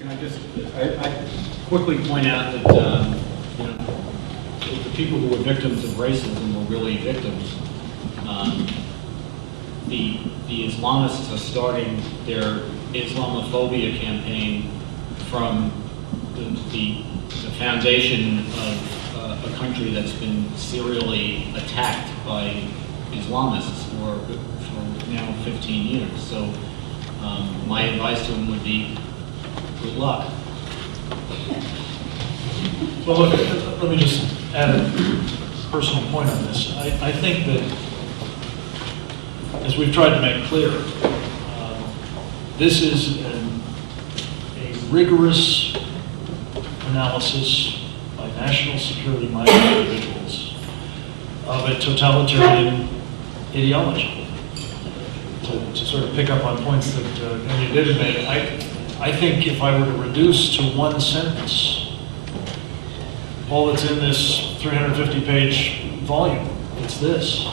Can I just, I quickly point out that, you know, the people who were victims of racism were really victims. The Islamists are starting their Islamophobia campaign from the foundation of a country that's been serially attacked by Islamists for now 15 years. So my advice to them would be, good luck. Well, look, let me just add a personal point on this. I think that, as we've tried to make clear, this is a rigorous analysis by national security-minded individuals of a totalitarian ideology. To sort of pick up on points that you did make, I think if I were to reduce to one sentence all that's in this 350-page volume, it's this.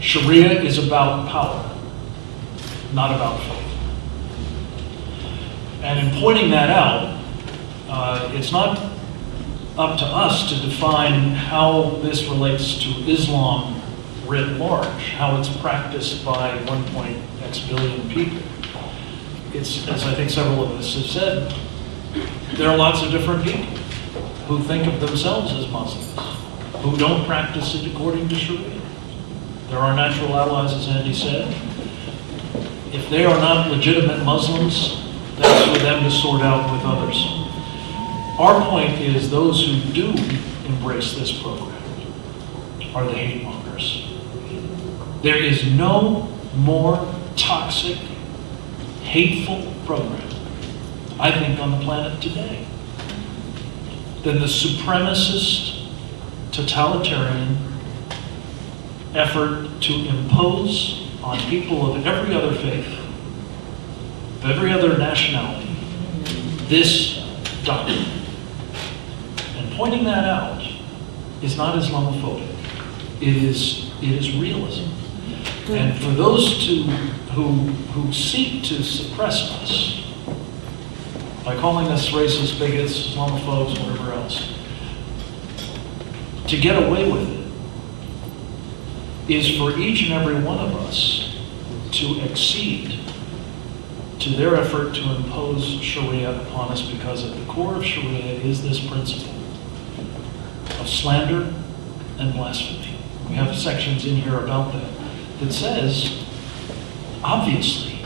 Sharia is about power, not about faith. And in pointing that out, it's not up to us to define how this relates to Islam writ large, how it's practiced by 1.x billion people. It's, as I think several of us have said, there are lots of different people who think of themselves as Muslims, who don't practice it according to Sharia. There are natural allies, as Andy said. If they are not legitimate Muslims, that's for them to sort out with others. Our point is those who do embrace this program are the hate mongers. There is no more toxic, hateful program, I think, on the planet today than the supremacist, totalitarian effort to impose on people of every other faith, of every other nationality, this doctrine. And pointing that out is not Islamophobic. It is realism. And for those who seek to suppress us by calling us racist, bigots, Islamophobes, whatever else, to get away with it is for each and every one of us to accede to their effort to impose Sharia upon us, because at the core of Sharia is this principle of slander and blasphemy. We have sections in here about that says, obviously,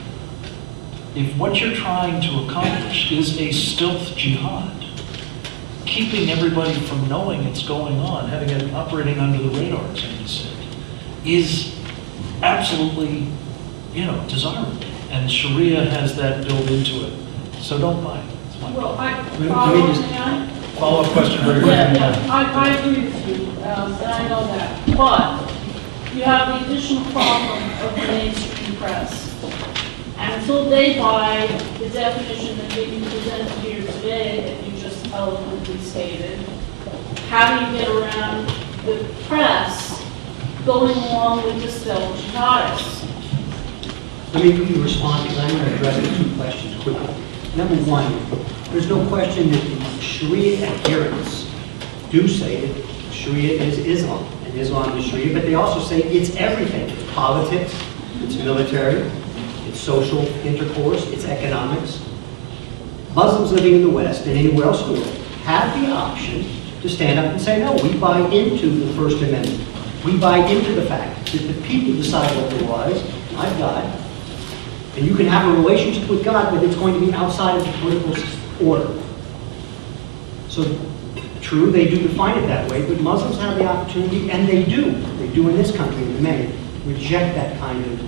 if what you're trying to accomplish is a stealth jihad, keeping everybody from knowing it's going on, having it operating under the radar, as Andy said, is absolutely, desirable. And Sharia has that built into it. So don't buy it. It's my Well, follow-up question very quickly. Yeah, I agree with you, and I know that. But you have the additional problem of the mainstream press. And until they buy the definition that we presented here today, that you just eloquently stated, how do you get around the press going along with the stealth jihadists? Let me respond, because I'm going to address the two questions quickly. Number one, there's no question that the Sharia adherents do say that Sharia is Islam, and Islam is Sharia, but they also say it's everything. It's politics, it's military, it's social intercourse, it's economics. Muslims living in the West and anywhere else in the world have the option to stand up and say, no, we buy into the First Amendment. We buy into the fact that the people decide what the law is, not God. And you can have a relationship with God, but it's going to be outside of the political order. So, true, they do define it that way, but Muslims have the opportunity, and they do in this country, in many, reject that kind of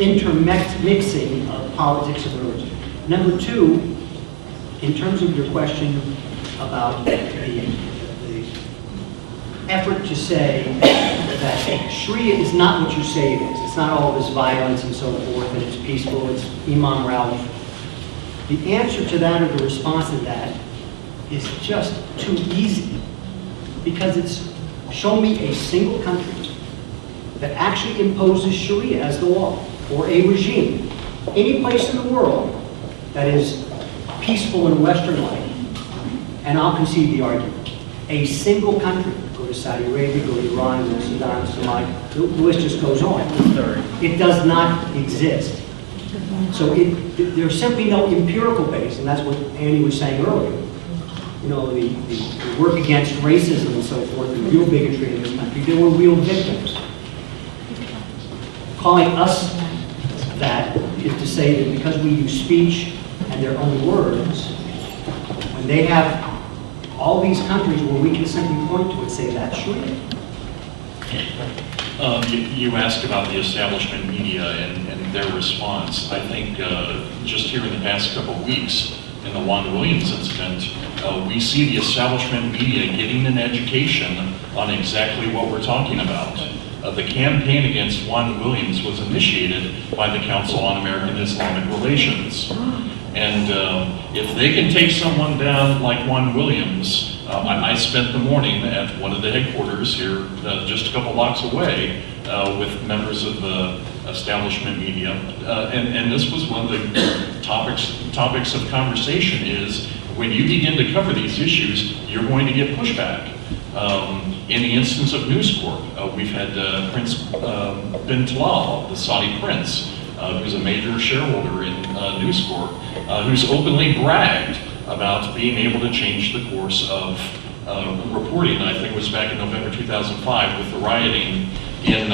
intermixing of politics and religion. Number two, in terms of your question about the effort to say that Sharia is not what you say it is. It's not all this violence and so forth, and it's peaceful, it's Imam Ralph. The answer to that, or the response to that, is just too easy. Because it's, show me a single country that actually imposes Sharia as the law, or a regime, any place in the world that is peaceful in Western life, and I'll concede the argument, a single country, go to Saudi Arabia, go to Iran, go to Sudan, Somalia, the list just goes on. It does not exist. So there's simply no empirical base, and that's what Andy was saying earlier. You know, the work against racism and so forth, and real bigotry in this country, there were real victims. Calling us that is to say that because we use speech and their own words, when they have all these countries where we can simply point to it and say that's true. You asked about the establishment media and their response. I think just here in the past couple of weeks, in the Juan Williams incident, we see the establishment media getting an education on exactly what we're talking about. The campaign against Juan Williams was initiated by the Council on American Islamic Relations. And if they can take someone down like Juan Williams, I spent the morning at one of the headquarters here, just a couple blocks away, with members of the establishment media. And this was one of the topics of conversation is, when you begin to cover these issues, you're going to get pushback. In the instance of News Corp, we've had Prince bin Talal, the Saudi prince, who's a major shareholder in News Corp, who's openly bragged about being able to change the course of reporting. I think it was back in November 2005 with the rioting in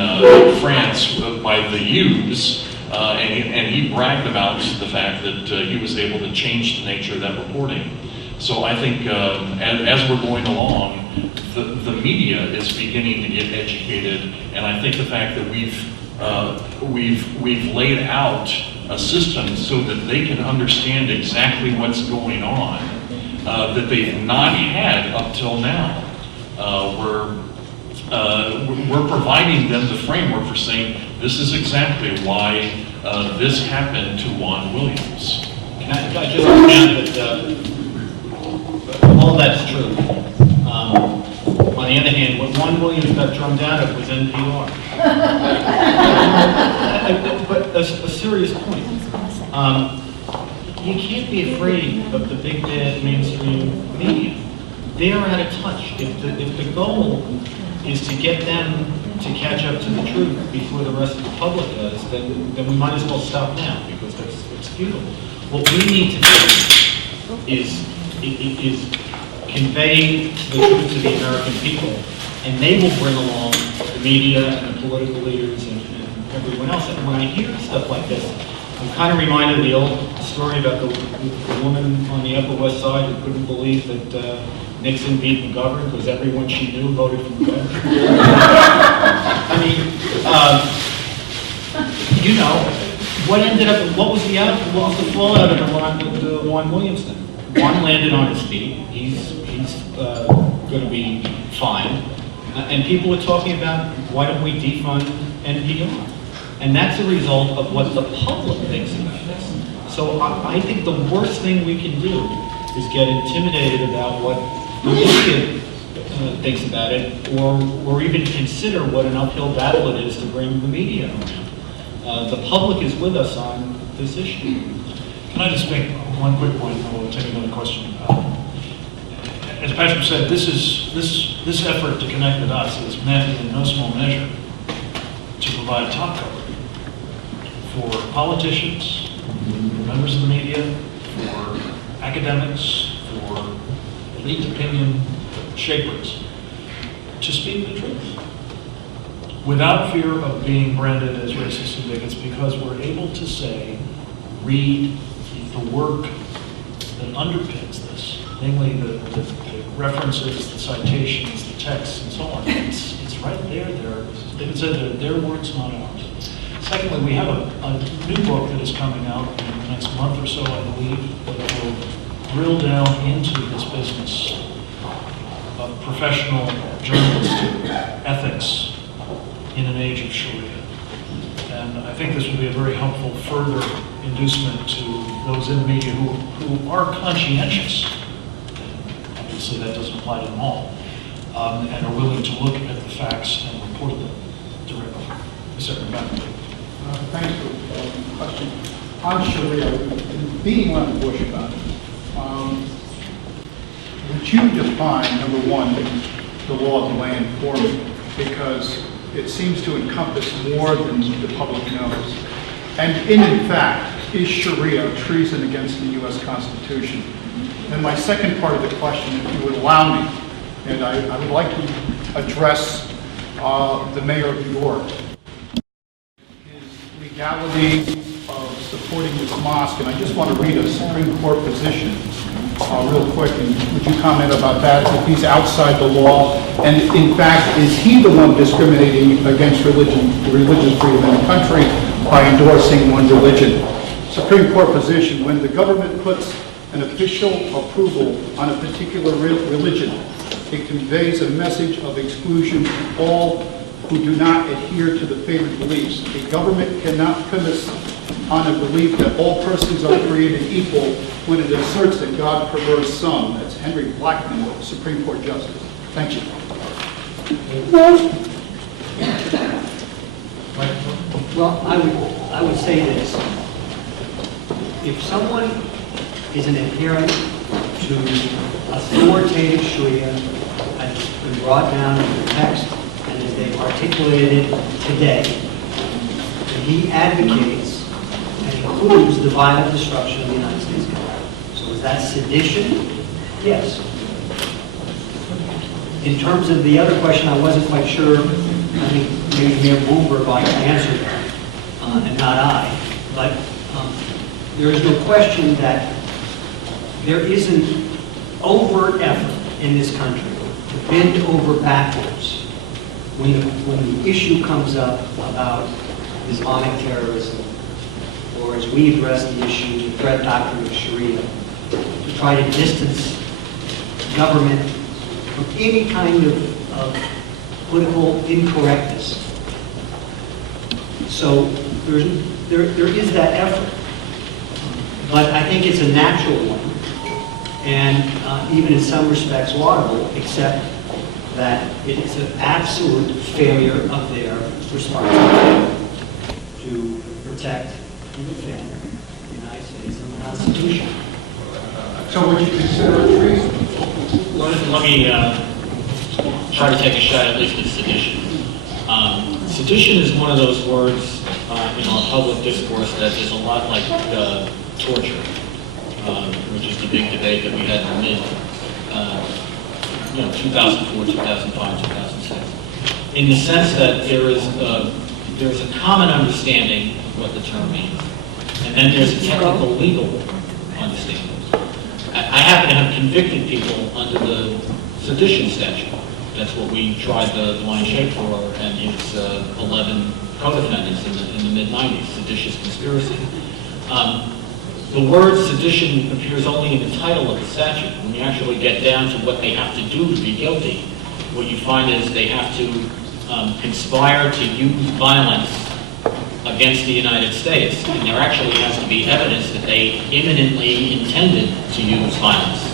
France by the youths, and he bragged about the fact that he was able to change the nature of that reporting. So I think as we're going along, the media is beginning to get educated, and I think the fact that we've laid out a system so that they can understand exactly what's going on that they've not had up till now. We're providing them the framework for saying this is exactly why this happened to Juan Williams. Can I just add that all that's true. On the other hand, what Juan Williams got drummed out of was NPR. But a serious point. You can't be afraid of the big bad mainstream media. They are out of touch. If the goal is to get them to catch up to the truth before the rest of the public does, then we might as well stop now, because it's futile. What we need to do is convey the truth to the American people, and they will bring along the media and the political leaders and everyone else. And when I hear stuff like this, I'm kind of reminded of the old story about the woman on the Upper West Side who couldn't believe that Nixon beat McGovern because everyone she knew voted for McGovern. I mean, you know, what was the fallout of the Juan Williams thing? Juan landed on his feet. He's going to be fine. And people were talking about, why don't we defund NPR? And that's a result of what the public thinks about this. So I think the worst thing we can do is get intimidated about what the media thinks about it, or even consider what an uphill battle it is to bring the media around. The public is with us on this issue. Can I just make one quick point, and then we'll take another question? As Patrick said, this effort to connect the dots is meant in no small measure to provide top cover for politicians, for members of the media, for academics, for elite opinion shapers, to speak the truth without fear of being branded as racist and bigots, because we're able to say, read the work that underpins this, namely the references, the citations, the texts, and so on. It's right there. David said their words, not ours. Secondly, we have a new book that is coming out in the next month or so, I believe, that will drill down into this business of professional journalistic ethics in an age of Sharia. And I think this will be a very helpful further inducement to those in the media who are conscientious. Obviously, that doesn't apply to them all, and are willing to look at the facts and report them directly. Yes, sir. Thanks for the question. On Sharia, beating around the bush about it, would you define, number one, the law of the land for me? Because it seems to encompass more than the public knows. And in fact, is Sharia treason against the U.S. Constitution? And my second part of the question, if you would allow me, and I would like to address the mayor of New York. His legality of supporting this mosque, and I just want to read a Supreme Court position real quick, and would you comment about that, if he's outside the law, and in fact, is he the one discriminating against religious freedom in the country by endorsing one religion? Supreme Court position, when the government puts an official approval on a particular religion, it conveys a message of exclusion to all who do not adhere to the favored beliefs. A government cannot put us on a belief that all persons are created equal when it asserts that God prefers some. That's Henry Blackmun, Supreme Court Justice. Thank you. Well, I would say this. If someone is an adherent to authoritative Sharia as been brought down in the text and as they've articulated it today, and he advocates and includes the violent destruction of the United States government. So is that sedition? Yes. In terms of the other question, I wasn't quite sure. I think maybe Mayor Bloomberg might answer that, and not I. But there is no question that there is an overt effort in this country to bend over backwards when the issue comes up about Islamic terrorism, or as we address the issue, the threat doctrine of Sharia, to try to distance government from any kind of political incorrectness. So there is that effort. But I think it's a natural one, and even in some respects laudable, except that it is an absolute failure of their responsibility to protect and defend the United States and the Constitution. So would you consider it treason? Let me try to take a shot at least at sedition. Sedition is one of those words in our public discourse that is a lot like torture, which is the big debate that we had in the mid, 2004, 2005, 2006. In the sense that there's a common understanding of what the term means, and then there's a technical legal understanding. I happen to have convicted people under the sedition statute. That's what we tried the Lion Shake for, and it's 11 co-defendants in the mid-90s, seditious conspiracy. The word sedition appears only in the title of the statute. When you actually get down to what they have to do to be guilty, what you find is they have to conspire to use violence against the United States, and there actually has to be evidence that they imminently intended to use violence.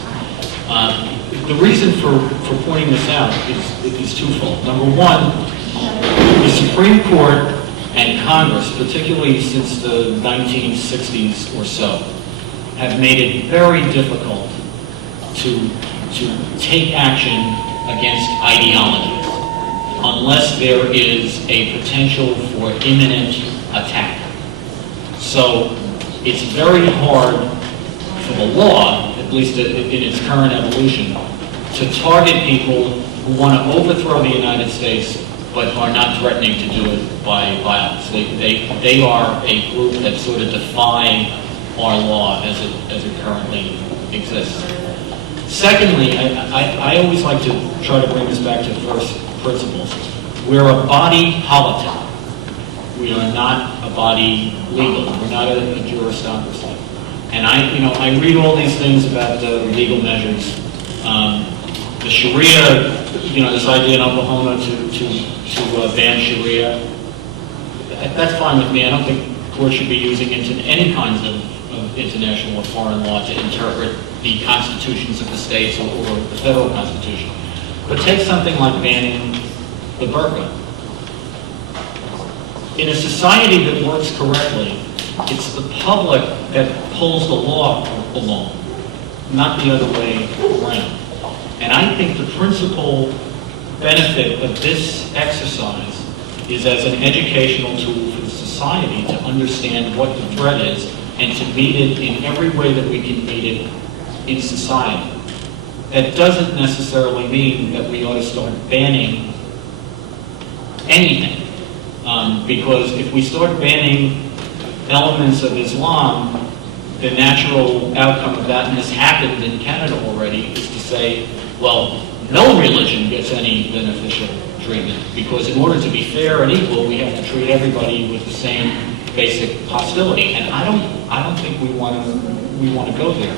The reason for pointing this out is twofold. Number one, the Supreme Court and Congress, particularly since the 1960s or so, have made it very difficult to take action against ideologies unless there is a potential for imminent attack. So it's very hard for the law, at least in its current evolution, to target people who want to overthrow the United States but are not threatening to do it by violence. They are a group that sort of defy our law as it currently exists. Secondly, I always like to try to bring this back to first principles. We're a body politic. We are not a body legal. We're not a juristocracy. And I read all these things about legal measures. The Sharia, this idea in Oklahoma to ban Sharia, that's fine with me. I don't think courts should be using any kinds of international or foreign law to interpret the constitutions of the states or the federal constitution. But take something like banning the burqa. In a society that works correctly, It's the public that pulls the law along, not the other way around. And I think the principal benefit of this exercise is as an educational tool for the society to understand what the threat is and to meet it in every way that we can meet it in society. That doesn't necessarily mean that we ought to start banning anything. Because if we start banning elements of Islam, the natural outcome of that, and this happened in Canada already, is to say, well, no religion gets any beneficial treatment, because in order to be fair and equal, we have to treat everybody with the same basic hostility. And I don't think we want to go there.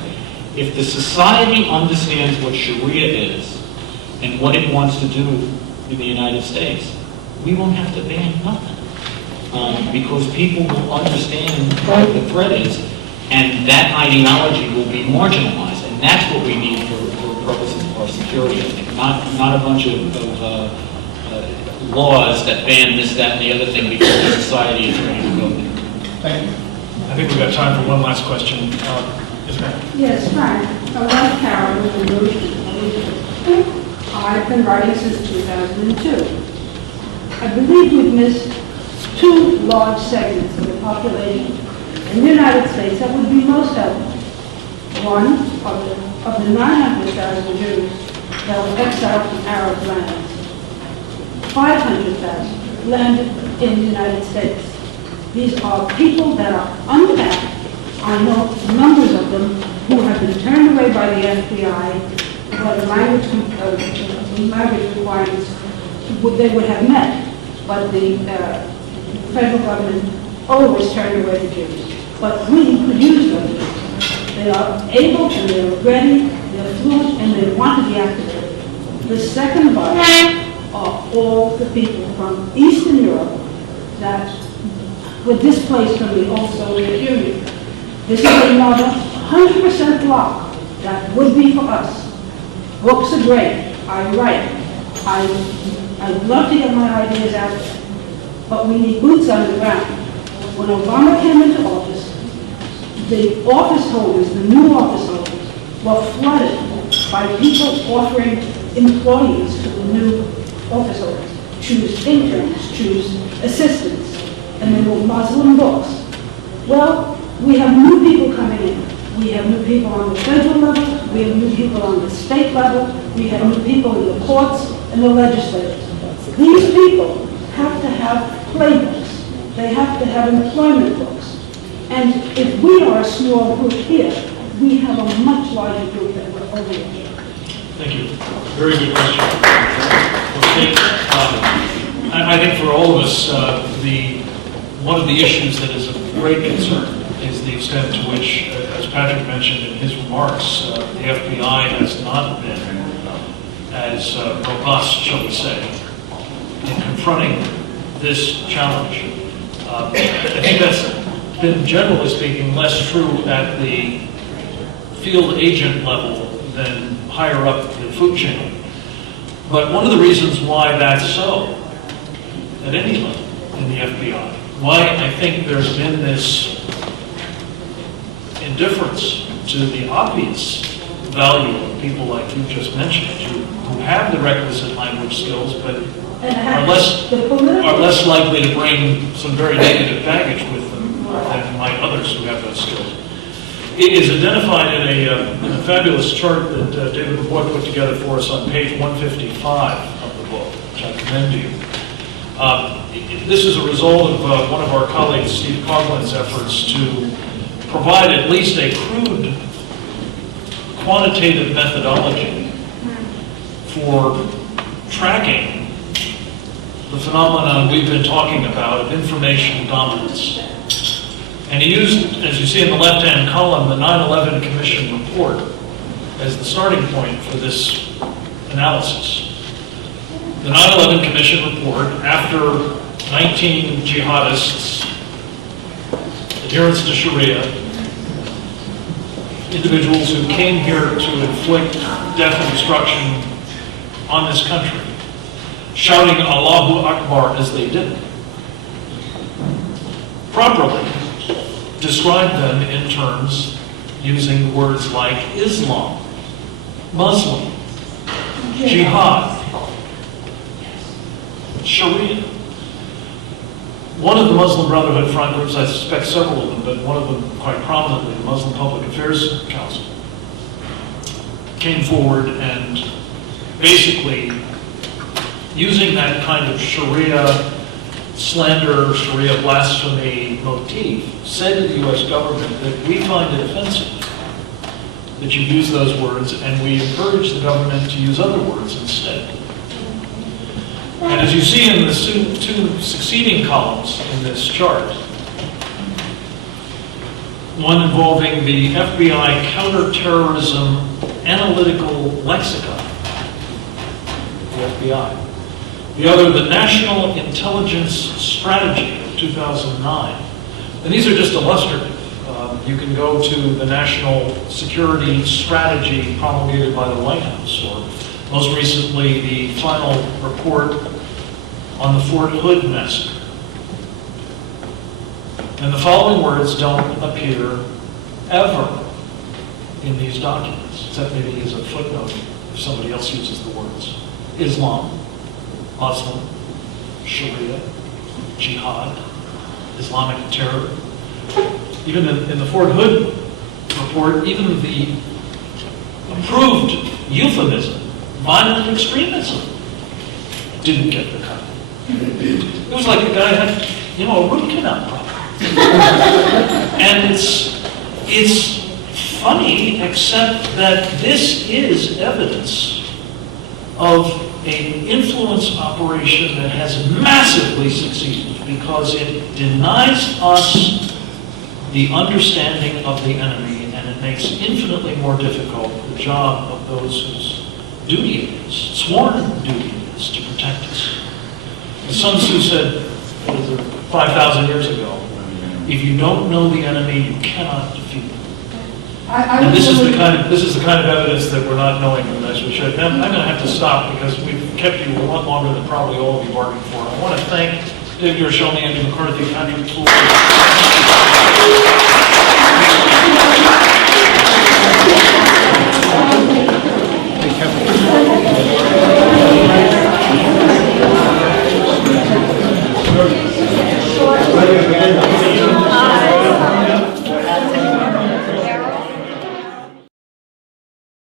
If the society understands what Sharia is and what it wants to do in the United States, we won't have to ban nothing. Because people will understand what the threat is, and that ideology will be marginalized. And that's what we need for purposes of our security, I think. Not a bunch of laws that ban this, that, and the other thing because the society is ready to go there. Thank you. I think we've got time for one last question. Isabel? Yes, fine. I'm not Carol with the Realism. I've been writing since 2002. I believe we've missed two large segments of the population in the United States that would be most helpful. One, of the 900,000 Jews that were exiled from Arab lands, 500,000 landed in the United States. These are people that are unbacked. I know numbers of them who have been turned away by the FBI by the language requirements they would have met, but the federal government always turned away the Jews. But we could use them. They are able and they're ready, they're fluent, and they want to be activated. The second body are all the people from Eastern Europe that were displaced from the old Soviet Union. This is another 100% block that would be for us. Books are great. I write. I'd love to get my ideas out there. But we need boots on the ground. When Obama came into office, the office holders, the new office holders, were flooded by people offering employees to the new office holders. Choose interns, choose assistants, and they were Muslim books. Well, we have new people coming in. We have new people on the federal level, we have new people on the state level, we have new people in the courts and the legislatures. These people have to have playbooks. They have to have employment books. And if we are a small group here, we have a much larger group that we're over here. Thank you. Very good question. I think for all of us, one of the issues that is of great concern is the extent to which, as Patrick mentioned in his remarks, the FBI has not been as robust, shall we say, in confronting this challenge. I think that's been, generally speaking, less true at the field agent level than higher up the food chain. But one of the reasons why that's so, at any level in the FBI, why I think there's been this indifference to the obvious value of people like you just mentioned, who have the requisite language skills, but are less likely to bring some very negative baggage with them than might others who have those skills. It is identified in a fabulous chart that David Boyd put together for us on page 155 of the book, which I commend to you. This is a result of one of our colleagues, Steve Coughlin's efforts to provide at least a crude quantitative methodology for tracking the phenomenon we've been talking about of information dominance. And he used, as you see in the left-hand column, the 9/11 Commission report as the starting point for this analysis. The 9/11 Commission report, after 19 jihadists, adherents to Sharia, individuals who came here to inflict death and destruction on this country, shouting Allahu Akbar as they did, properly describe them in terms using words like Islam, Muslim, Jihad, Sharia. One of the Muslim Brotherhood front groups, I suspect several of them, but one of them quite prominently, the Muslim Public Affairs Council, came forward and basically, using that kind of Sharia slander, Sharia blasphemy motif, said to the U.S. government that we find it offensive that you use those words, and we encourage the government to use other words instead. And as you see in the two succeeding columns in this chart, one involving the FBI counterterrorism analytical lexicon, the FBI. The other, the National Intelligence Strategy of 2009. And these are just illustrative. You can go to the National Security Strategy promulgated by the White House, or most recently the final report on the Fort Hood massacre. And the following words don't appear ever in these documents, except maybe as a footnote if somebody else uses the words. Islam, Muslim, Sharia, Jihad, Islamic terror. Even in the Fort Hood report, even the approved euphemism, violent extremism, didn't get the cut. It was like the guy had, a root canal problem. And it's funny, except that this is evidence of an influence operation that has massively succeeded because it denies us the understanding of the enemy, and it makes infinitely more difficult the job of those whose duty it is, sworn duty it is, to protect us. Sun Tzu said 5,000 years ago, if you don't know the enemy, you cannot defeat him. And this is the kind of evidence that we're not knowing them as we should. Now, I'm going to have to stop because we've kept you a lot longer than probably all of you bargained for. I want to thank David Yerushalmi and McCarthy and Patrick Poole.